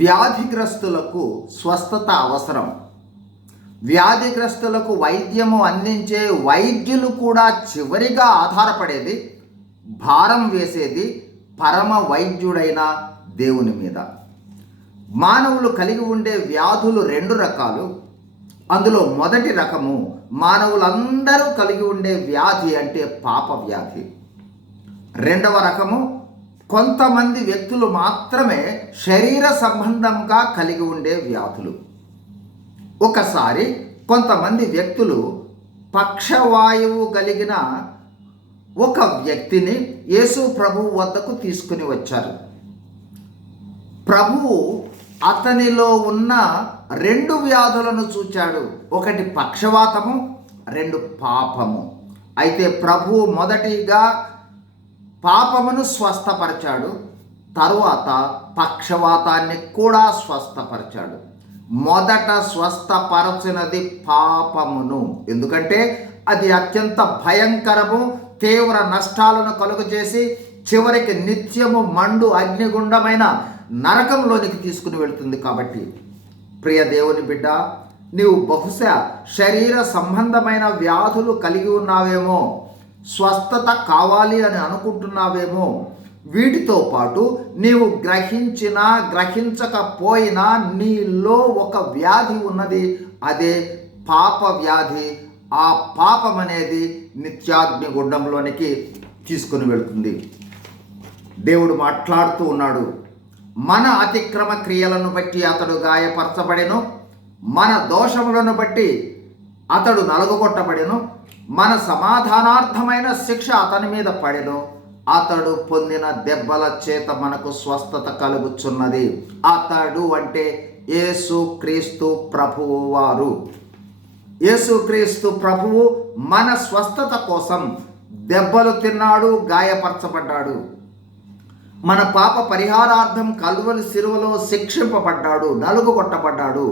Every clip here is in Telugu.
వ్యాధిగ్రస్తులకు స్వస్థత అవసరం. వ్యాధిగ్రస్తులకు వైద్యము అందించే వైద్యులు కూడా చివరిగా ఆధారపడేది, భారం వేసేది పరమ వైద్యుడైన దేవుని మీద. మానవులు కలిగి ఉండే వ్యాధులు 2 రకాలు. అందులో మొదటి రకము మానవులందరూ కలిగి ఉండే వ్యాధి అంటే పాప వ్యాధి. రెండవ రకము కొంతమంది వ్యక్తులు మాత్రమే శరీర సంబంధంగా కలిగి ఉండే వ్యాధులు. ఒకసారి కొంతమంది వ్యక్తులు పక్షవాయువు కలిగిన ఒక వ్యక్తిని యేసు ప్రభువు వద్దకు తీసుకుని వచ్చారు. ప్రభువు అతనిలో ఉన్న 2 వ్యాధులను చూచాడు. ఒకటి పక్షవాతము, 2 పాపము. అయితే ప్రభువు మొదటిగా పాపమును స్వస్థపరిచాడు, తరువాత పక్షవాతాన్ని కూడా స్వస్థపరిచాడు. మొదట స్వస్థపరచినది పాపమును, ఎందుకంటే అది అత్యంత భయంకరము, తీవ్ర నష్టాలను కలుగజేసి చివరికి నిత్యము మండు అగ్నిగుండమైన నరకంలోనికి తీసుకుని వెళుతుంది. కాబట్టి ప్రియ దేవుని బిడ్డ, నీవు బహుశా శరీర సంబంధమైన వ్యాధులు కలిగి ఉన్నావేమో, స్వస్థత కావాలి అని అనుకుంటున్నావేమో. వీటితో పాటు నీవు గ్రహించినా గ్రహించకపోయినా నీలో ఒక వ్యాధి ఉన్నది, అదే పాప వ్యాధి. ఆ పాపం అనేది నిత్యాగ్ని గుండంలోనికి తీసుకుని వెళ్తుంది. దేవుడు మాట్లాడుతూ ఉన్నాడు, మన అతిక్రమ క్రియలను బట్టి అతడు గాయపరచబడెను, మన దోషములను బట్టి అతడు నలుగగొట్టబడెను, మన సమాధానార్థమైన శిక్ష అతని మీద పడెను, అతడు పొందిన దెబ్బల చేత మనకు స్వస్థత కలుగుచున్నది. అతడు అంటే యేసుక్రీస్తు ప్రభువు వారు. యేసుక్రీస్తు ప్రభువు మన స్వస్థత కోసం దెబ్బలు తిన్నాడు, గాయపరచబడ్డాడు. మన పాప పరిహారార్థం కల్వరి శిలువలో శిక్షింపబడ్డాడు, నలుగుగొట్టబడ్డాడు.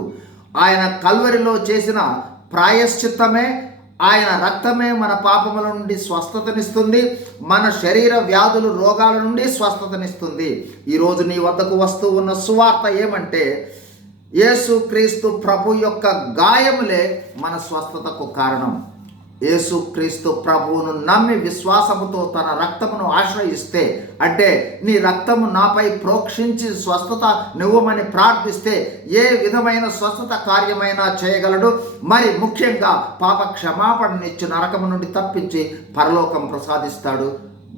ఆయన కల్వరిలో చేసిన ప్రాయశ్చిత్తమే, ఆయన రక్తమే మన పాపముల నుండి స్వస్థతనిస్తుంది, మన శరీర వ్యాధులు రోగాల నుండి స్వస్థతనిస్తుంది. ఈరోజు నీ వద్దకు వస్తూ ఉన్న సువార్త ఏమంటే, యేసుక్రీస్తు ప్రభు యొక్క గాయములే మన స్వస్థతకు కారణం. యేసుక్రీస్తు ప్రభువును నమ్మి విశ్వాసముతో తన రక్తమును ఆశ్రయిస్తే, అంటే నీ రక్తము నాపై ప్రోక్షించి స్వస్థత నువ్వమని ప్రార్థిస్తే ఏ విధమైన స్వస్థత కార్యమైనా చేయగలడు. మరి ముఖ్యంగా పాప క్షమాపణనిచ్చి నరకము నుండి తప్పించి పరలోకం ప్రసాదిస్తాడు.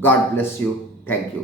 God bless you. Thank you.